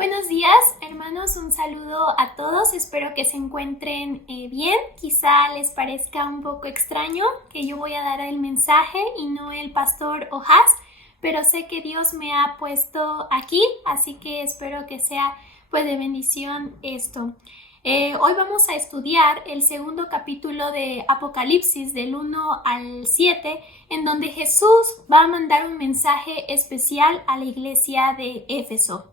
Buenos días, hermanos, un saludo a todos, espero que se encuentren bien. Quizá les parezca un poco extraño que yo voy a dar el mensaje y no el pastor Ojaz, pero sé que Dios me ha puesto aquí, así que espero que sea pues de bendición esto. Hoy vamos a estudiar el segundo capítulo de Apocalipsis del 1 al 7, en donde Jesús va a mandar un mensaje especial a la iglesia de Éfeso.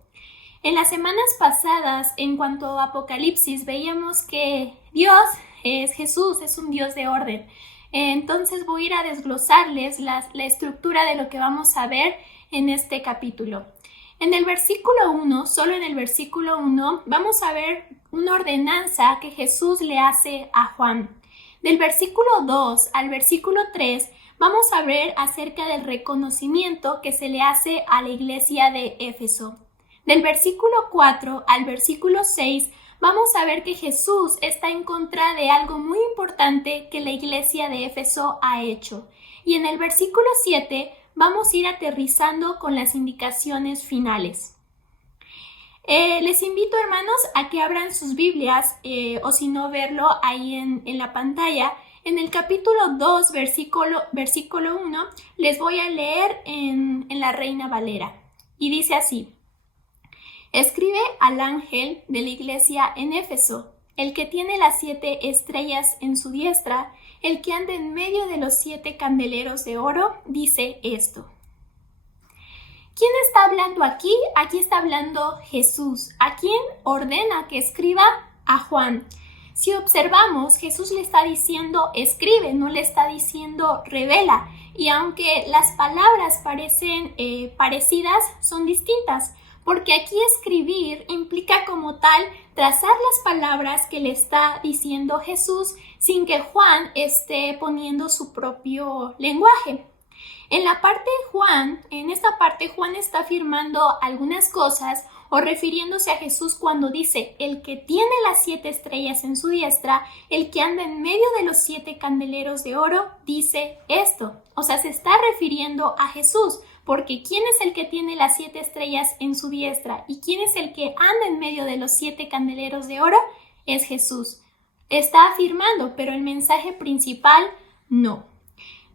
En las semanas pasadas, en cuanto a Apocalipsis, veíamos que Dios es Jesús, es un Dios de orden. Entonces voy a ir a desglosarles la estructura de lo que vamos a ver en este capítulo. En el versículo 1, solo en el versículo 1, vamos a ver una ordenanza que Jesús le hace a Juan. Del versículo 2 al versículo 3, vamos a ver acerca del reconocimiento que se le hace a la iglesia de Éfeso. Del versículo 4 al versículo 6, vamos a ver que Jesús está en contra de algo muy importante que la iglesia de Éfeso ha hecho. Y en el versículo 7 vamos a ir aterrizando con las indicaciones finales. Les invito, hermanos, a que abran sus Biblias o si no verlo ahí en la pantalla. En el capítulo 2, versículo 1, les voy a leer en la Reina Valera. Y dice así: Escribe al ángel de la iglesia en Éfeso, el que tiene las 7 estrellas en su diestra, el que anda en medio de los 7 candeleros de oro, dice esto. ¿Quién está hablando aquí? Aquí está hablando Jesús. ¿A quién ordena que escriba? A Juan. Si observamos, Jesús le está diciendo escribe, no le está diciendo revela. Y aunque las palabras parecen parecidas, son distintas. Porque aquí escribir implica como tal trazar las palabras que le está diciendo Jesús sin que Juan esté poniendo su propio lenguaje. En esta parte Juan está afirmando algunas cosas o refiriéndose a Jesús cuando dice el que tiene las 7 estrellas en su diestra, el que anda en medio de los 7 candeleros de oro, dice esto. O sea, se está refiriendo a Jesús. Porque ¿quién es el que tiene las 7 estrellas en su diestra? ¿Y quién es el que anda en medio de los 7 candeleros de oro? Es Jesús. Está afirmando, pero el mensaje principal no.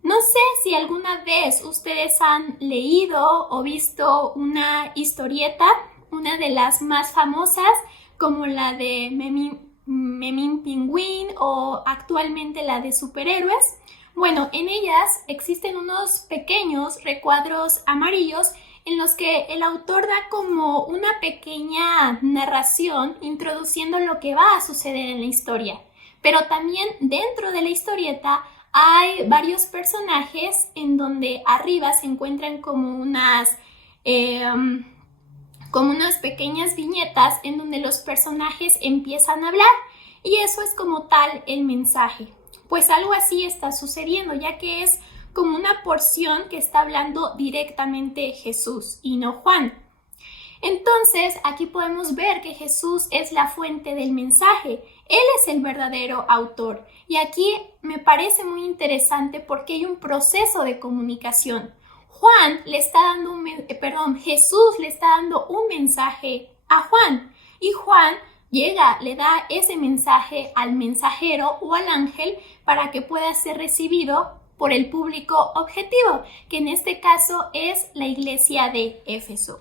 No sé si alguna vez ustedes han leído o visto una historieta, una de las más famosas, como la de Memín Pingüín o actualmente la de superhéroes. Bueno, en ellas existen unos pequeños recuadros amarillos en los que el autor da como una pequeña narración introduciendo lo que va a suceder en la historia. Pero también dentro de la historieta hay varios personajes en donde arriba se encuentran como unas pequeñas viñetas en donde los personajes empiezan a hablar y eso es como tal el mensaje. Pues algo así está sucediendo, ya que es como una porción que está hablando directamente Jesús y no Juan. Entonces, aquí podemos ver que Jesús es la fuente del mensaje. Él es el verdadero autor. Y aquí me parece muy interesante porque hay un proceso de comunicación. Jesús le está dando un mensaje a Juan. Y Juan le da ese mensaje al mensajero o al ángel para que pueda ser recibido por el público objetivo, que en este caso es la iglesia de Éfeso.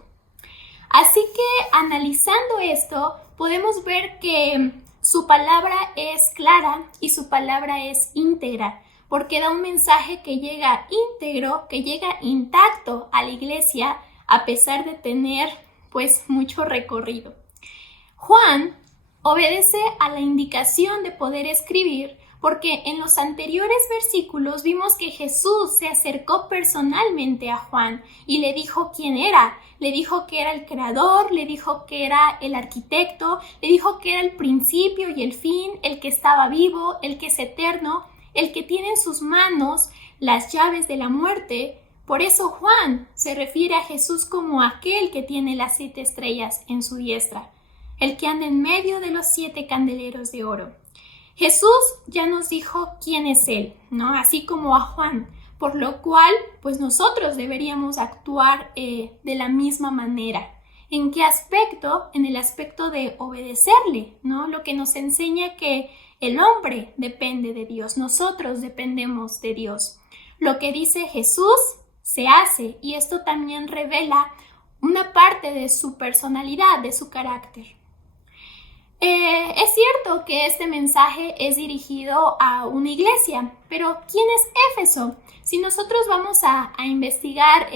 Así que analizando esto, podemos ver que su palabra es clara y su palabra es íntegra, porque da un mensaje que llega íntegro, que llega intacto a la iglesia, a pesar de tener pues mucho recorrido. Juan obedece a la indicación de poder escribir porque en los anteriores versículos vimos que Jesús se acercó personalmente a Juan y le dijo quién era. Le dijo que era el creador, le dijo que era el arquitecto, le dijo que era el principio y el fin, el que estaba vivo, el que es eterno, el que tiene en sus manos las llaves de la muerte. Por eso Juan se refiere a Jesús como aquel que tiene las 7 estrellas en su diestra, el que anda en medio de los 7 candeleros de oro. Jesús ya nos dijo quién es Él, ¿no? Así como a Juan, por lo cual, pues nosotros deberíamos actuar de la misma manera. ¿En qué aspecto? En el aspecto de obedecerle, ¿no? Lo que nos enseña que el hombre depende de Dios, nosotros dependemos de Dios. Lo que dice Jesús se hace, y esto también revela una parte de su personalidad, de su carácter. Es cierto que este mensaje es dirigido a una iglesia, pero ¿quién es Éfeso? Si nosotros vamos a investigar,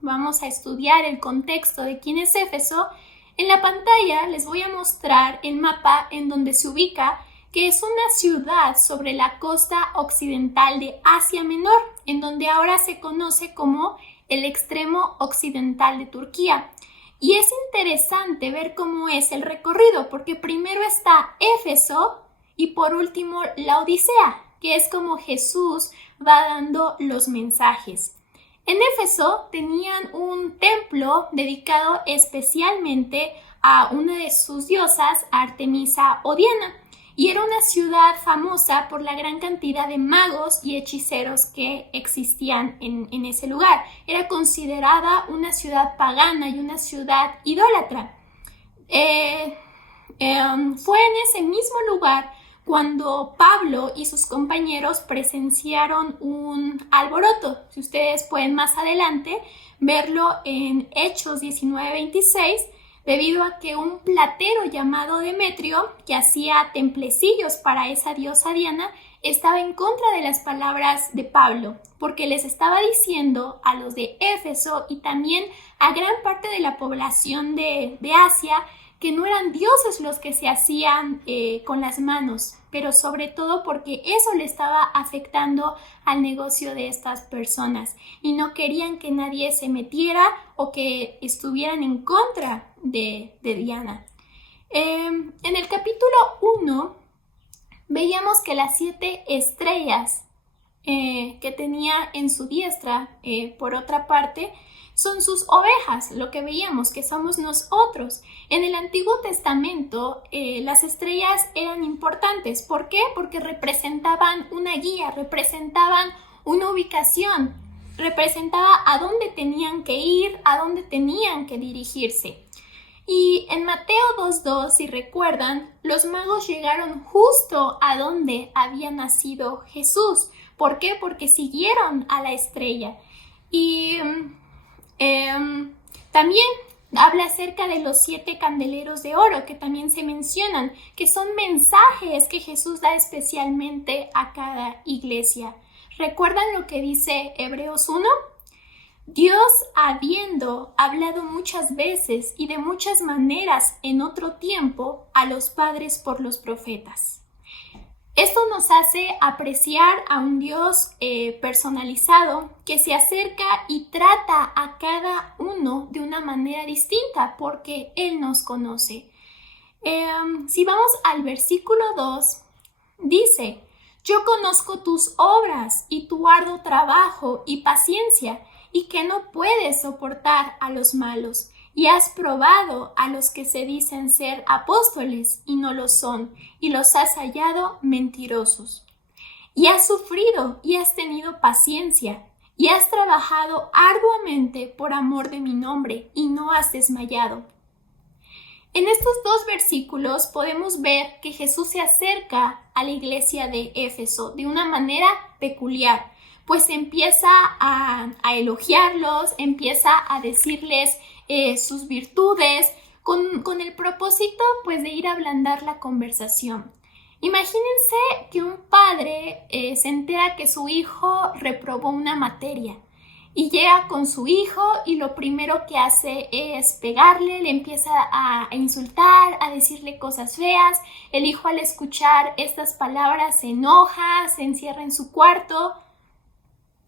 vamos a estudiar el contexto de quién es Éfeso, en la pantalla les voy a mostrar el mapa en donde se ubica, que es una ciudad sobre la costa occidental de Asia Menor, en donde ahora se conoce como el extremo occidental de Turquía. Y es interesante ver cómo es el recorrido, porque primero está Éfeso y por último la Odisea, que es como Jesús va dando los mensajes. En Éfeso tenían un templo dedicado especialmente a una de sus diosas, Artemisa o Diana, y era una ciudad famosa por la gran cantidad de magos y hechiceros que existían en ese lugar. Era considerada una ciudad pagana y una ciudad idólatra. Fue en ese mismo lugar cuando Pablo y sus compañeros presenciaron un alboroto. Si ustedes pueden más adelante verlo en Hechos 19:26, debido a que un platero llamado Demetrio, que hacía templecillos para esa diosa Diana, estaba en contra de las palabras de Pablo, porque les estaba diciendo a los de Éfeso y también a gran parte de la población de Asia que no eran dioses los que se hacían con las manos, pero sobre todo porque eso le estaba afectando al negocio de estas personas y no querían que nadie se metiera o que estuvieran en contra de Diana. En el capítulo 1 veíamos que las 7 estrellas que tenía en su diestra, por otra parte, son sus ovejas, lo que veíamos que somos nosotros. En el Antiguo Testamento las estrellas eran importantes. ¿Por qué? Porque representaban una guía, representaban una ubicación, representaba a dónde tenían que ir, a dónde tenían que dirigirse. Y en Mateo 2:2, si recuerdan, los magos llegaron justo a donde había nacido Jesús. ¿Por qué? Porque siguieron a la estrella. Y también habla acerca de los 7 candeleros de oro que también se mencionan, que son mensajes que Jesús da especialmente a cada iglesia. ¿Recuerdan lo que dice Hebreos 1? Dios, habiendo hablado muchas veces y de muchas maneras en otro tiempo a los padres por los profetas. Esto nos hace apreciar a un Dios personalizado que se acerca y trata a cada uno de una manera distinta porque Él nos conoce. Si vamos al versículo 2, dice: yo conozco tus obras y tu arduo trabajo y paciencia, y que no puedes soportar a los malos, y has probado a los que se dicen ser apóstoles y no lo son, y los has hallado mentirosos. Y has sufrido y has tenido paciencia, y has trabajado arduamente por amor de mi nombre, y no has desmayado. En estos 2 versículos podemos ver que Jesús se acerca a la iglesia de Éfeso de una manera peculiar, pues empieza a elogiarlos, empieza a decirles sus virtudes, con el propósito pues de ir a ablandar la conversación. Imagínense que un padre se entera que su hijo reprobó una materia y llega con su hijo y lo primero que hace es pegarle, le empieza a insultar, a decirle cosas feas. El hijo, al escuchar estas palabras, se enoja, se encierra en su cuarto.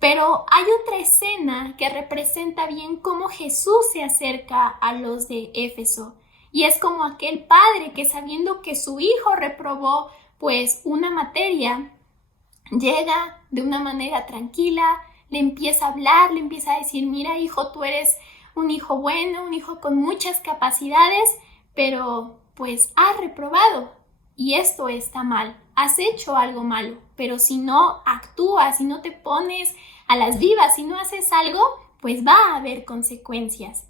Pero hay otra escena que representa bien cómo Jesús se acerca a los de Éfeso. Y es como aquel padre que, sabiendo que su hijo reprobó pues una materia, llega de una manera tranquila, le empieza a hablar, le empieza a decir: mira, hijo, tú eres un hijo bueno, un hijo con muchas capacidades, pero pues has reprobado y esto está mal. Has hecho algo malo, pero si no actúas, si no te pones a las vivas, si no haces algo, pues va a haber consecuencias.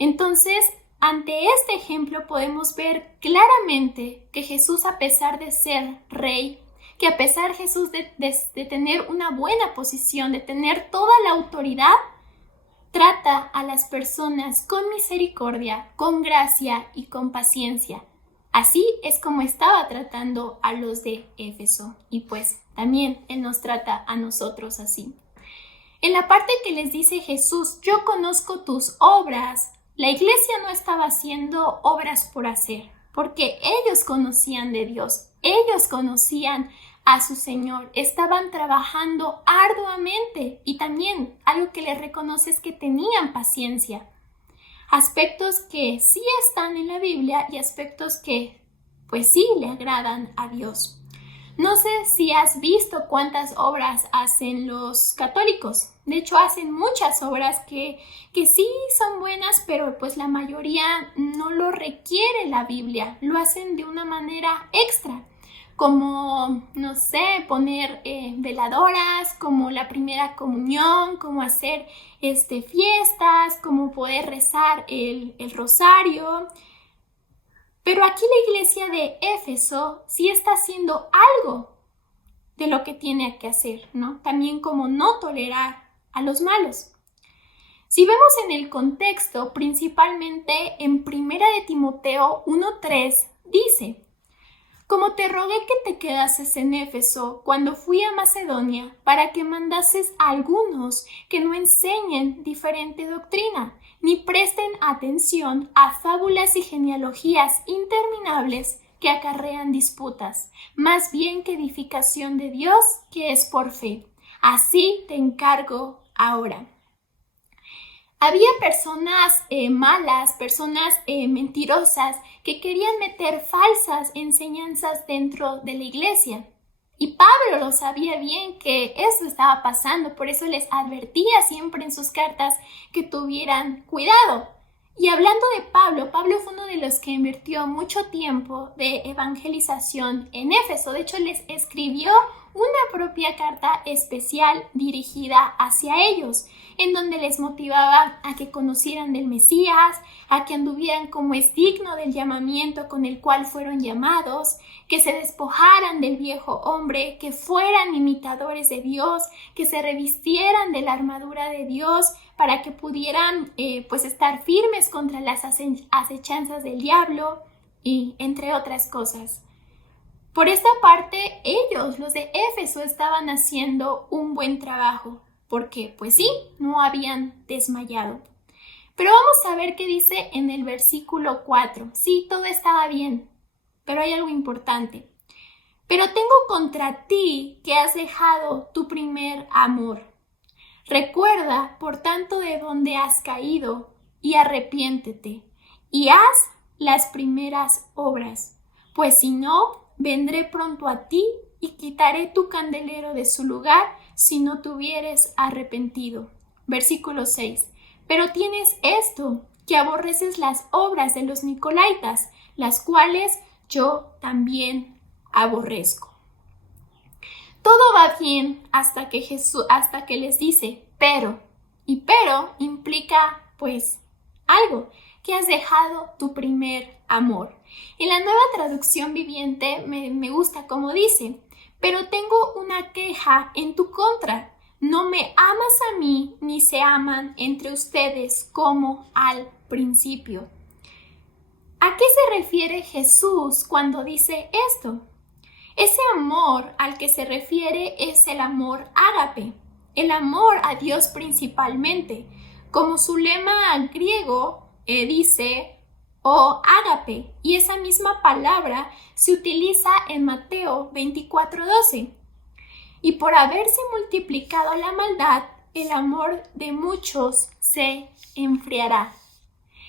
Entonces, ante este ejemplo podemos ver claramente que Jesús, a pesar de ser rey, que a pesar Jesús de tener una buena posición, de tener toda la autoridad, trata a las personas con misericordia, con gracia y con paciencia. Así es como estaba tratando a los de Éfeso, y pues también Él nos trata a nosotros así. En la parte que les dice Jesús, yo conozco tus obras, la iglesia no estaba haciendo obras por hacer, porque ellos conocían de Dios, ellos conocían a su Señor, estaban trabajando arduamente, y también algo que les reconoce es que tenían paciencia. Aspectos que sí están en la Biblia y aspectos que pues sí le agradan a Dios. No sé si has visto cuántas obras hacen los católicos. De hecho, hacen muchas obras que sí son buenas, pero pues la mayoría no lo requiere la Biblia. Lo hacen de una manera extra, como, no sé, poner veladoras, como la primera comunión, como hacer fiestas, como poder rezar el rosario. Pero aquí la iglesia de Éfeso sí está haciendo algo de lo que tiene que hacer, ¿no? También como no tolerar a los malos. Si vemos en el contexto, principalmente en 1 de Timoteo 1:3, dice: como te rogué que te quedases en Éfeso cuando fui a Macedonia, para que mandases a algunos que no enseñen diferente doctrina, ni presten atención a fábulas y genealogías interminables que acarrean disputas, más bien que edificación de Dios, que es por fe. Así te encargo ahora. Había personas malas, personas mentirosas que querían meter falsas enseñanzas dentro de la iglesia. Y Pablo lo sabía bien que eso estaba pasando, por eso les advertía siempre en sus cartas que tuvieran cuidado. Y hablando de Pablo, Pablo fue uno de los que invirtió mucho tiempo de evangelización en Éfeso. De hecho, les escribió una propia carta especial dirigida hacia ellos, en donde les motivaba a que conocieran del Mesías, a que anduvieran como es digno del llamamiento con el cual fueron llamados, que se despojaran del viejo hombre, que fueran imitadores de Dios, que se revistieran de la armadura de Dios para que pudieran pues estar firmes contra las acechanzas del diablo y entre otras cosas. Por esta parte, ellos, los de Éfeso, estaban haciendo un buen trabajo, porque pues sí, no habían desmayado. Pero vamos a ver qué dice en el versículo 4. Sí, todo estaba bien, pero hay algo importante. Pero tengo contra ti que has dejado tu primer amor. Recuerda, por tanto, de dónde has caído y arrepiéntete y haz las primeras obras, pues si no, vendré pronto a ti y quitaré tu candelero de su lugar si no te hubieres arrepentido. Versículo 6. Pero tienes esto, que aborreces las obras de los nicolaítas, las cuales yo también aborrezco. Todo va bien hasta que les dice pero. Y pero implica pues algo, que has dejado tu primer amor. En la Nueva Traducción Viviente me gusta como dice: pero tengo una queja en tu contra. No me amas a mí, ni se aman entre ustedes como al principio. ¿A qué se refiere Jesús cuando dice esto? Ese amor al que se refiere es el amor ágape, el amor a Dios principalmente. Como su lema griego dice o ágape, y esa misma palabra se utiliza en Mateo 24:12. Y por haberse multiplicado la maldad, el amor de muchos se enfriará.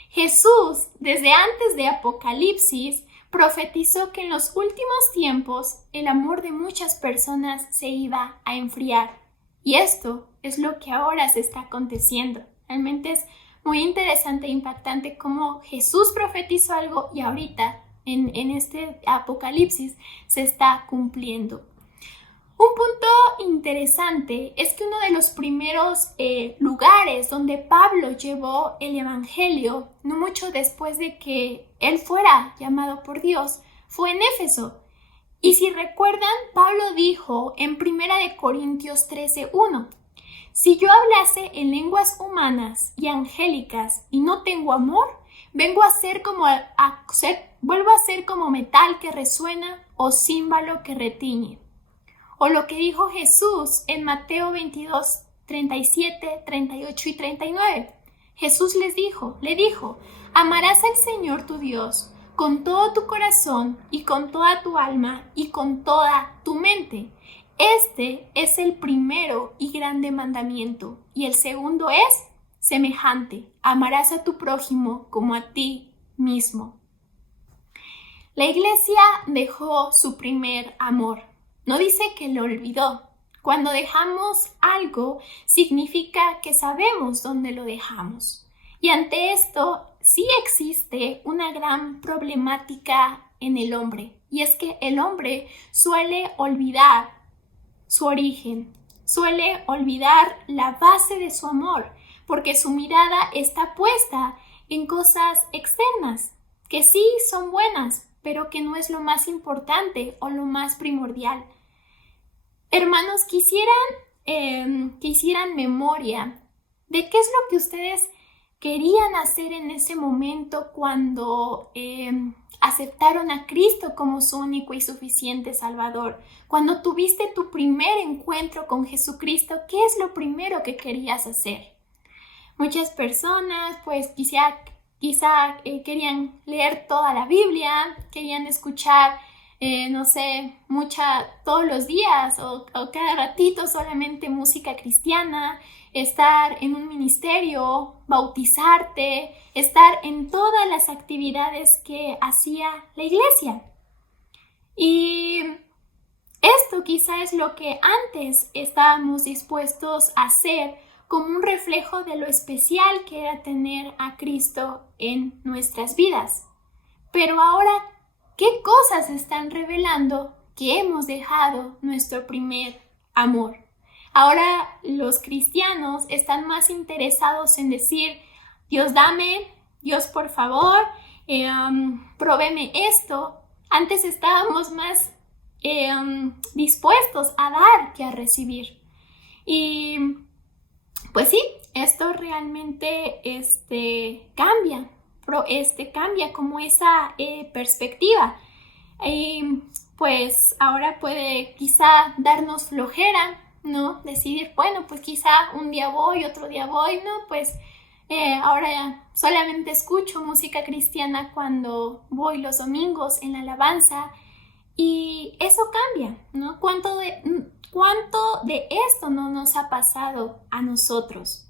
Jesús, desde antes de Apocalipsis, profetizó que en los últimos tiempos el amor de muchas personas se iba a enfriar. Y esto es lo que ahora se está aconteciendo. Realmente es muy interesante e impactante cómo Jesús profetizó algo y ahorita en este Apocalipsis se está cumpliendo. Un punto interesante es que uno de los primeros lugares donde Pablo llevó el Evangelio, no mucho después de que él fuera llamado por Dios, fue en Éfeso. Y si recuerdan, Pablo dijo en 1 Corintios 13:1, si yo hablase en lenguas humanas y angélicas y no tengo amor, vuelvo a ser como metal que resuena o címbalo que retiñe. O lo que dijo Jesús en Mateo 22, 37, 38 y 39. Jesús le dijo, amarás al Señor tu Dios con todo tu corazón y con toda tu alma y con toda tu mente. Este es el primero y grande mandamiento. Y el segundo es semejante. Amarás a tu prójimo como a ti mismo. La iglesia dejó su primer amor. No dice que lo olvidó. Cuando dejamos algo, significa que sabemos dónde lo dejamos. Y ante esto, sí existe una gran problemática en el hombre. Y es que el hombre suele olvidar su origen, suele olvidar la base de su amor, porque su mirada está puesta en cosas externas, que sí son buenas, pero que no es lo más importante o lo más primordial. Hermanos, quisieran memoria de qué es lo que ustedes querían hacer en ese momento cuando aceptaron a Cristo como su único y suficiente Salvador. Cuando tuviste tu primer encuentro con Jesucristo, ¿qué es lo primero que querías hacer? Muchas personas pues quizá querían leer toda la Biblia, querían escuchar todos los días o cada ratito solamente música cristiana, estar en un ministerio, bautizarte, estar en todas las actividades que hacía la iglesia. Y esto quizá es lo que antes estábamos dispuestos a hacer como un reflejo de lo especial que era tener a Cristo en nuestras vidas. Pero ahora, ¿qué cosas están revelando que hemos dejado nuestro primer amor? Ahora los cristianos están más interesados en decir, Dios dame, Dios por favor, provéeme esto. Antes estábamos más dispuestos a dar que a recibir. Y pues sí, esto realmente cambia como esa perspectiva. Pues ahora puede quizá darnos flojera, ¿no? Decidir, bueno, pues quizá un día voy, otro día voy, ¿no? Pues ahora solamente escucho música cristiana cuando voy los domingos en la alabanza y eso cambia, ¿no? ¿Cuánto de esto no nos ha pasado a nosotros?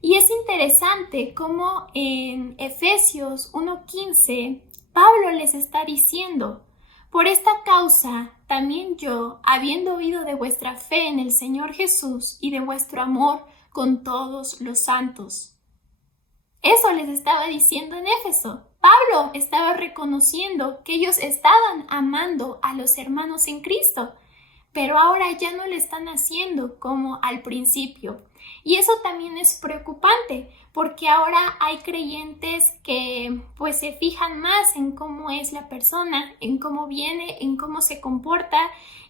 Y es interesante cómo en Efesios 1:15 Pablo les está diciendo, por esta causa también yo, habiendo oído de vuestra fe en el Señor Jesús y de vuestro amor con todos los santos. Eso les estaba diciendo en Éfeso. Pablo estaba reconociendo que ellos estaban amando a los hermanos en Cristo, pero ahora ya no lo están haciendo como al principio. Y eso también es preocupante, porque ahora hay creyentes que pues se fijan más en cómo es la persona, en cómo viene, en cómo se comporta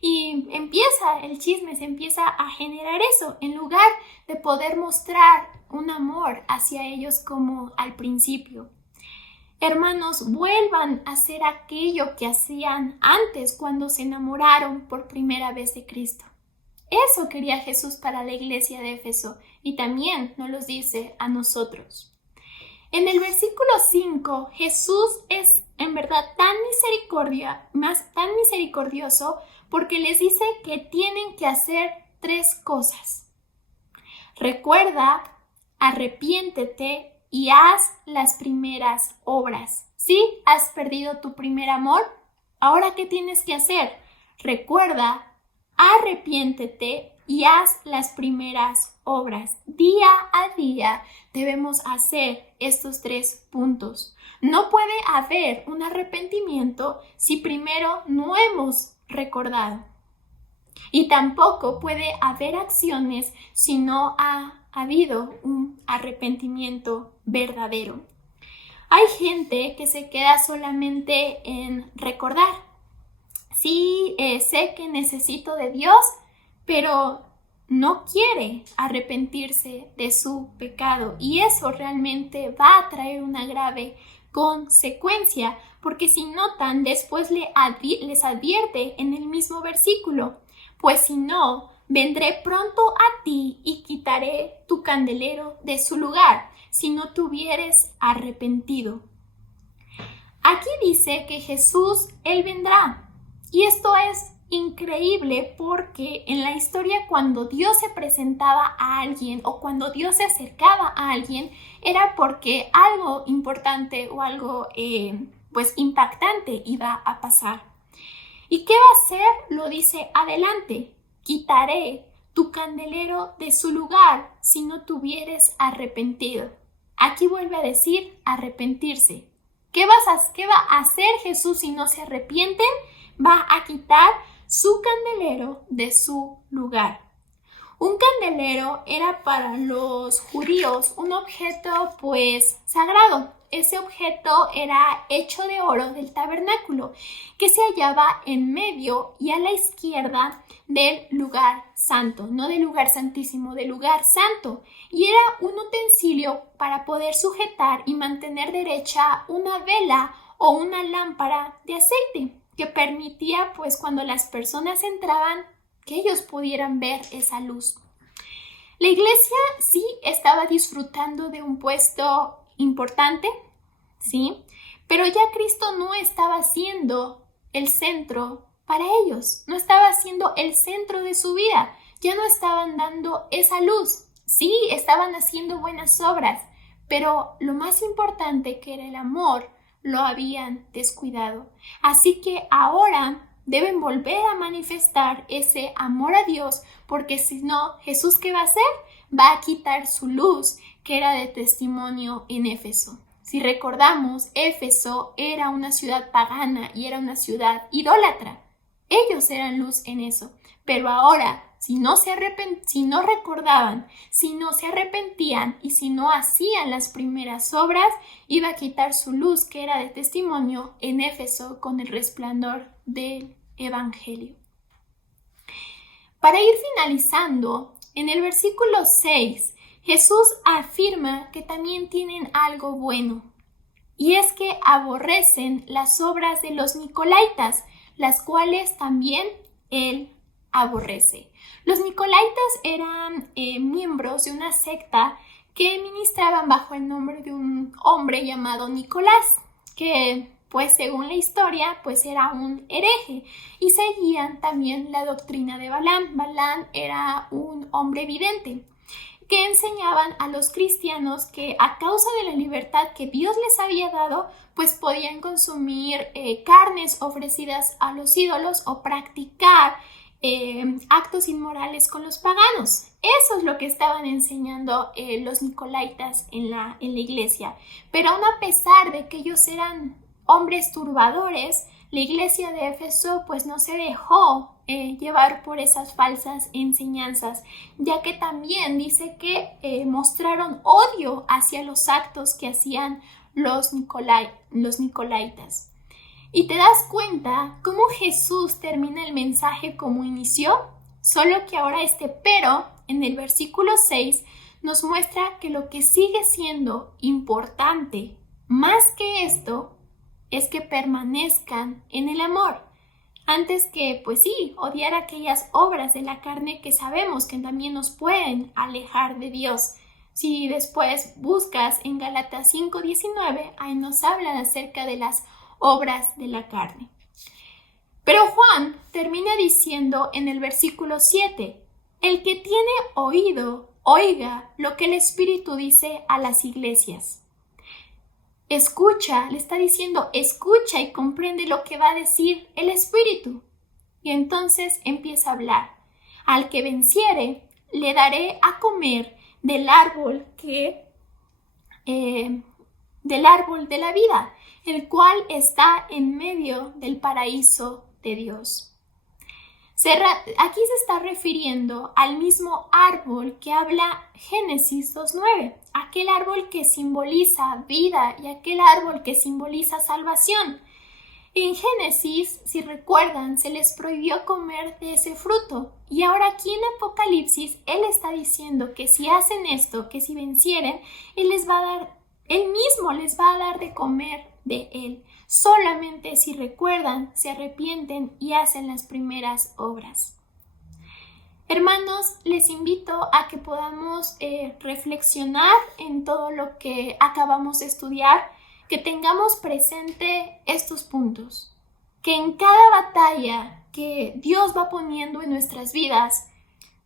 y el chisme se empieza a generar eso, en lugar de poder mostrar un amor hacia ellos como al principio. Hermanos, vuelvan a hacer aquello que hacían antes cuando se enamoraron por primera vez de Cristo. Eso quería Jesús para la iglesia de Éfeso y también nos lo dice a nosotros. En el versículo 5, Jesús es en verdad tan misericordioso porque les dice que tienen que hacer 3 cosas. Recuerda, arrepiéntete y haz las primeras obras. ¿Sí? ¿Has perdido tu primer amor? ¿Ahora qué tienes que hacer? Recuerda, arrepiéntete y haz las primeras obras. Día a día debemos hacer estos 3 puntos. No puede haber un arrepentimiento si primero no hemos recordado. Y tampoco puede haber acciones si no ha habido un arrepentimiento verdadero. Hay gente que se queda solamente en recordar. Sí, sé que necesito de Dios, pero no quiere arrepentirse de su pecado, y eso realmente va a traer una grave consecuencia, porque si notan, después les advierte en el mismo versículo: pues si no, vendré pronto a ti y quitaré tu candelero de su lugar, si no te hubieres arrepentido. Aquí dice que Jesús, Él vendrá. Y esto es increíble porque en la historia, cuando Dios se presentaba a alguien o cuando Dios se acercaba a alguien, era porque algo importante o algo impactante iba a pasar. ¿Y qué va a hacer? Lo dice adelante: quitaré tu candelero de su lugar si no te hubieres arrepentido. Aquí vuelve a decir arrepentirse. ¿Qué va a hacer Jesús si no se arrepienten? Va a quitar su candelero de su lugar. Un candelero era para los judíos un objeto sagrado. Ese objeto era hecho de oro del tabernáculo, que se hallaba en medio y a la izquierda del lugar santo, no del lugar santísimo, del lugar santo, y era un utensilio para poder sujetar y mantener derecha una vela o una lámpara de aceite, que permitía, cuando las personas entraban, que ellos pudieran ver esa luz. La iglesia sí estaba disfrutando de un puesto importante, sí, pero ya Cristo no estaba siendo el centro para ellos, no estaba siendo el centro de su vida, ya no estaban dando esa luz. Sí, estaban haciendo buenas obras, pero lo más importante, que era el amor, lo habían descuidado. Así que ahora deben volver a manifestar ese amor a Dios, porque si no, Jesús, ¿qué va a hacer? Va a quitar su luz, que era de testimonio en Éfeso. Si recordamos, Éfeso era una ciudad pagana y era una ciudad idólatra. Ellos eran luz en eso, pero ahora, si no recordaban, si no se arrepentían y si no hacían las primeras obras, iba a quitar su luz, que era de testimonio en Éfeso, con el resplandor del Evangelio. Para ir finalizando, en el versículo 6, Jesús afirma que también tienen algo bueno, y es que aborrecen las obras de los nicolaítas, las cuales también Él aborrece. Los nicolaítas eran miembros de una secta que ministraban bajo el nombre de un hombre llamado Nicolás, que según la historia era un hereje, y seguían también la doctrina de Balaam. Balaam era un hombre vidente que enseñaban a los cristianos que, a causa de la libertad que Dios les había dado, podían consumir carnes ofrecidas a los ídolos o practicar actos inmorales con los paganos. Eso es lo que estaban enseñando los nicolaítas en la iglesia. Pero aún a pesar de que ellos eran hombres turbadores, la iglesia de Éfeso no se dejó llevar por esas falsas enseñanzas, ya que también dice que mostraron odio hacia los actos que hacían los nicolaítas. ¿Y te das cuenta cómo Jesús termina el mensaje como inició? Solo que ahora pero en el versículo 6 nos muestra que lo que sigue siendo importante más que esto es que permanezcan en el amor. Antes que, odiar aquellas obras de la carne que sabemos que también nos pueden alejar de Dios. Si después buscas en Gálatas 5:19, ahí nos hablan acerca de las obras de la carne. Pero Juan termina diciendo en el versículo 7, el que tiene oído, oiga lo que el Espíritu dice a las iglesias. Escucha, le está diciendo, escucha y comprende lo que va a decir el Espíritu. Y entonces empieza a hablar. Al que venciere, le daré a comer del árbol de la vida, el cual está en medio del paraíso de Dios. Aquí se está refiriendo al mismo árbol que habla Génesis 2:9, aquel árbol que simboliza vida y aquel árbol que simboliza salvación. En Génesis, si recuerdan, se les prohibió comer de ese fruto. Y ahora aquí en Apocalipsis, Él está diciendo que si hacen esto, que si vencieren, Él mismo les va a dar de comer de Él. Solamente si recuerdan, se arrepienten y hacen las primeras obras. Hermanos, les invito a que podamos reflexionar en todo lo que acabamos de estudiar, que tengamos presente estos puntos, que en cada batalla que Dios va poniendo en nuestras vidas,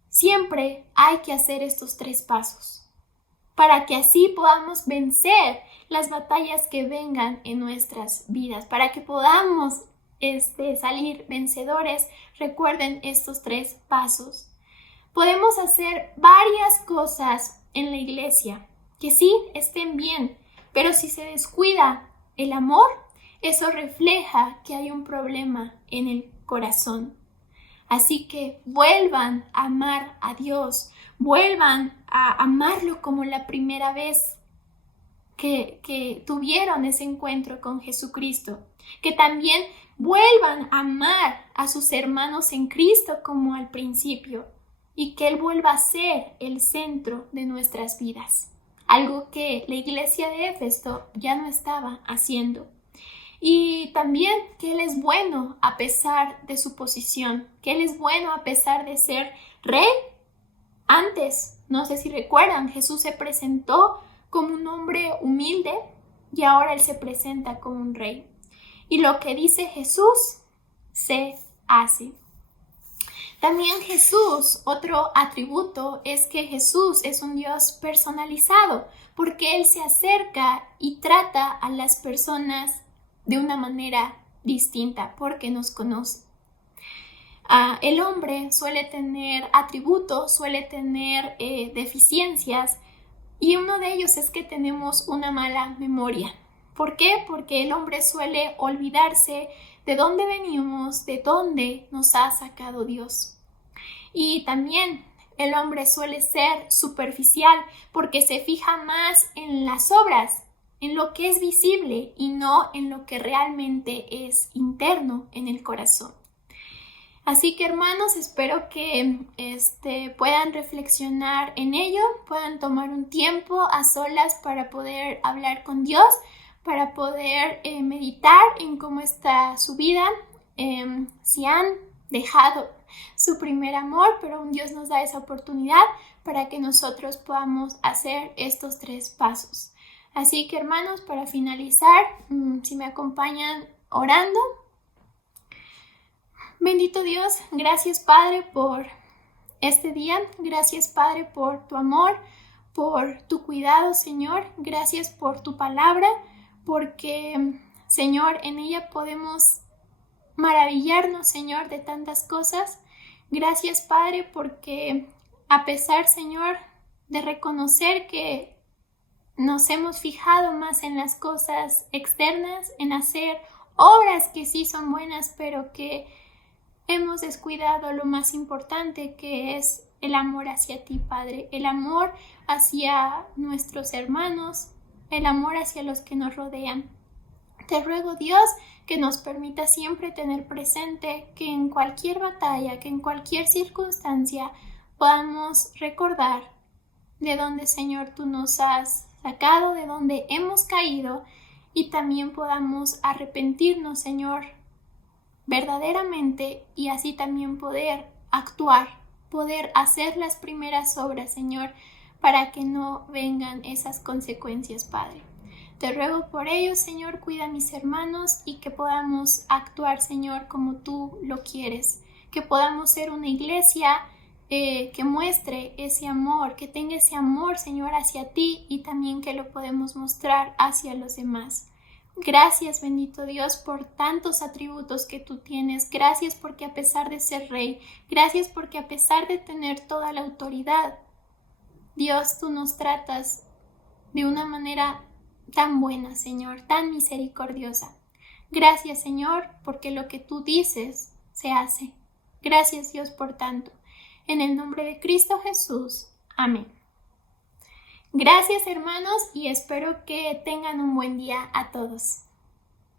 siempre hay que hacer estos 3 pasos, para que así podamos vencer las batallas que vengan en nuestras vidas, para que podamos salir vencedores. Recuerden estos 3 pasos. Podemos hacer varias cosas en la iglesia que sí estén bien, pero si se descuida el amor, eso refleja que hay un problema en el corazón. Así que vuelvan a amar a Dios, vuelvan a amarlo como la primera vez que tuvieron ese encuentro con Jesucristo. Que también vuelvan a amar a sus hermanos en Cristo como al principio y que Él vuelva a ser el centro de nuestras vidas. Algo que la iglesia de Éfeso ya no estaba haciendo. Y también que Él es bueno a pesar de su posición, que Él es bueno a pesar de ser rey. Antes, no sé si recuerdan, Jesús se presentó como un hombre humilde y ahora Él se presenta como un rey. Y lo que dice Jesús se hace. También Jesús, otro atributo es que Jesús es un Dios personalizado, porque Él se acerca y trata a las personas de una manera distinta, porque nos conoce. El hombre suele tener atributos, suele tener deficiencias, y uno de ellos es que tenemos una mala memoria. ¿Por qué? Porque el hombre suele olvidarse de dónde venimos, de dónde nos ha sacado Dios. Y también el hombre suele ser superficial porque se fija más en las obras, en lo que es visible y no en lo que realmente es interno en el corazón. Así que hermanos, espero que puedan reflexionar en ello, puedan tomar un tiempo a solas para poder hablar con Dios, para poder meditar en cómo está su vida, si han dejado su primer amor, pero aún Dios nos da esa oportunidad para que nosotros podamos hacer estos 3 pasos. Así que hermanos, para finalizar, si me acompañan orando. Bendito Dios, gracias Padre por este día, gracias Padre por tu amor, por tu cuidado Señor, gracias por tu palabra, porque Señor, en ella podemos maravillarnos Señor de tantas cosas. Gracias Padre porque a pesar Señor de reconocer que nos hemos fijado más en las cosas externas, en hacer obras que sí son buenas, pero que hemos descuidado lo más importante, que es el amor hacia ti, Padre, el amor hacia nuestros hermanos, el amor hacia los que nos rodean. Te ruego, Dios, que nos permita siempre tener presente que en cualquier batalla, que en cualquier circunstancia podamos recordar de dónde, Señor, tú nos has sacado, de dónde hemos caído y también podamos arrepentirnos, Señor, verdaderamente y así también poder actuar, poder hacer las primeras obras, Señor, para que no vengan esas consecuencias, Padre. Te ruego por ello, Señor, cuida a mis hermanos y que podamos actuar, Señor, como tú lo quieres, que podamos ser una iglesia que muestre ese amor, que tenga ese amor, Señor, hacia ti y también que lo podemos mostrar hacia los demás. Gracias, bendito Dios, por tantos atributos que tú tienes. Gracias porque a pesar de ser rey, gracias porque a pesar de tener toda la autoridad, Dios, tú nos tratas de una manera tan buena, Señor, tan misericordiosa. Gracias, Señor, porque lo que tú dices se hace. Gracias, Dios, por tanto. En el nombre de Cristo Jesús. Amén. Gracias, hermanos, y espero que tengan un buen día a todos.